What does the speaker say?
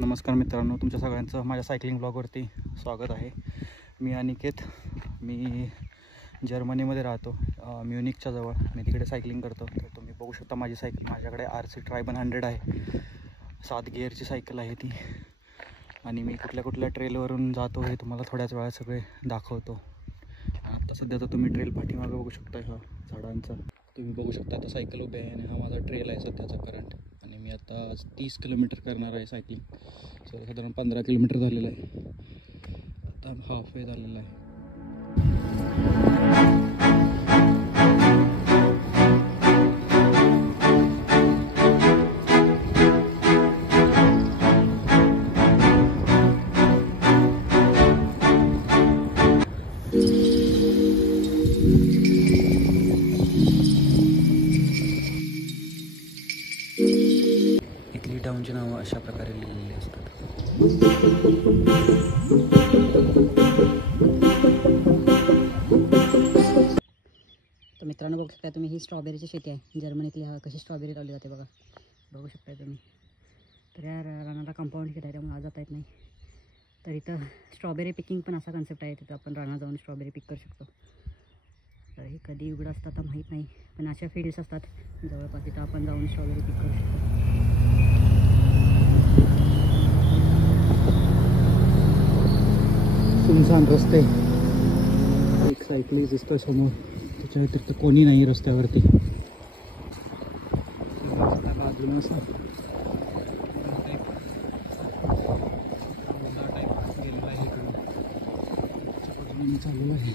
नमस्कार मित्रांनो, तुमच्या सगळ्यांचं माझ्या सायकलिंग ब्लॉगवरती स्वागत आहे. मी अनिकेत. मी जर्मनीमध्ये राहतो, म्युनिकच्या जवळ. मी तिकडे सायकलिंग करतो. तर तुम्ही बघू शकता माझी सायकल. माझ्याकडे RC Tri-1 100 आहे. 7 गिअरची सायकल आहे ती. आणि मी कुठल्या कुठल्या ट्रेलवरून जातो हे तुम्हाला थोड्याच वेळात सगळे दाखवतो. आता सध्या तर तुम्ही ट्रेल पाठीमागं बघू शकता, हा झाडांचा. तुम्ही बघू शकता आता सायकल उभी आहे आणि हा माझा ट्रेल आहे सध्याचा करंट. आणि मी आता 30 किलोमीटर करणार आहे सायकलिंग. साधारण 15 किलोमीटर झालेलं आहे. आता हाफ वे झालेला आहे. इथली टाऊनची नावं अशा प्रकारे लिहिलेली असतात. तर मित्रांनो, बघू शकता तुम्ही, ही स्ट्रॉबेरीची शेती आहे. जर्मनीतली हा कशी स्ट्रॉबेरी लावली जाते बघा, बघू शकता तुम्ही. तर या रानाला कंपाऊंड केलं आहे, त्यामुळे आज जाता येत नाही. तर इथं स्ट्रॉबेरी पिकिंग पण असा कन्सेप्ट आहे. तिथं आपण रानात जाऊन स्ट्रॉबेरी पिक करू शकतो. तर हे कधी उघडं असतं आता माहीत नाही, पण अशा फील्ड्स असतात जवळपास, तिथं आपण जाऊन स्ट्रॉबेरी पिक करू शकतो. सुनसान रस्ते. एक सायकलिस्ट दिसतोय समोर, त्याच्या व्यतिरिक्त कोणी नाही रस्त्यावरती. बाजूला असं गेलेला आहे, इकडून चाललेला आहे.